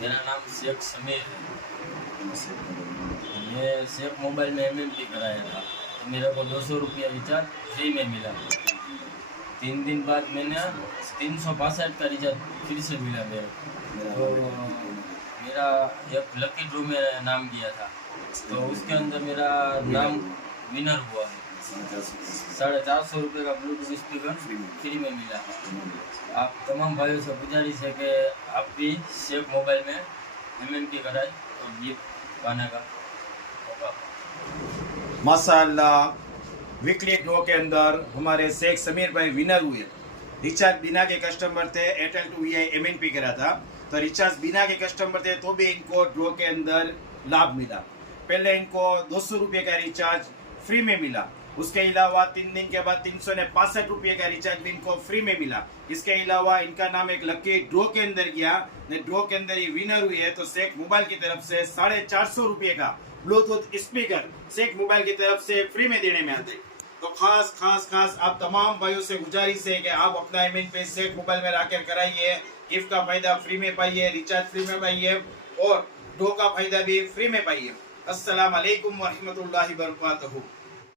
मेरा नाम शेख समीर है। मैं शेख मोबाइल में MMP कराया था, तो मेरे को 200 रुपया रिचार्ज फ्री में मिला। 3 दिन बाद मैंने 362 का रिचार्ज फिर से मिला मेरे को। तो मेरा एक लकी ड्रॉ में नाम गया था, तो उसके अंदर मेरा नाम विनर हुआ है। 450 रुपये का ब्लूटूथ स्पीकर फ्री में मिला है। आप तमाम भाइयों से गुजारिश है कि आप भी शेख मोबाइल में MMP कराए और गिफ्ट पाने का होगा। माशाअल्लाह, वीकली ड्रॉ के अंदर हमारे शेख समीर भाई विनर हुए। रिचार्ज बिना के कस्टमर थे, एयरटेल टू VI MNP करा था, तो रिचार्ज बिना के कस्टमर थे तो भी इनको ड्रॉ के अंदर लाभ मिला। पहले इनको 200 रुपये का रिचार्ज फ्री में मिला। उसके अलावा 3 दिन के बाद 365 रुपये का रिचार्ज भी इनको फ्री में मिला। इसके अलावा इनका नाम एक लकी ड्रॉ के अंदर गया, ड्रॉ के अंदर ये विनर हुई है। तो शेख मोबाइल की तरफ से 450 रुपये का ब्लूटूथ स्पीकर शेख मोबाइल की तरफ से फ्री में देने में आते। तो खास आप तमाम भाइयों से गुजारिश है कि आप अपना MNP शेख मोबाइल में लाकर कराइए, गिफ्ट का फायदा फ्री में पाइए, रिचार्ज फ्री में पाइए और ड्रॉ का फायदा भी फ्री में पाइए। अस्सलाम वालेकुम व रहमतुल्लाहि व बरकातहू।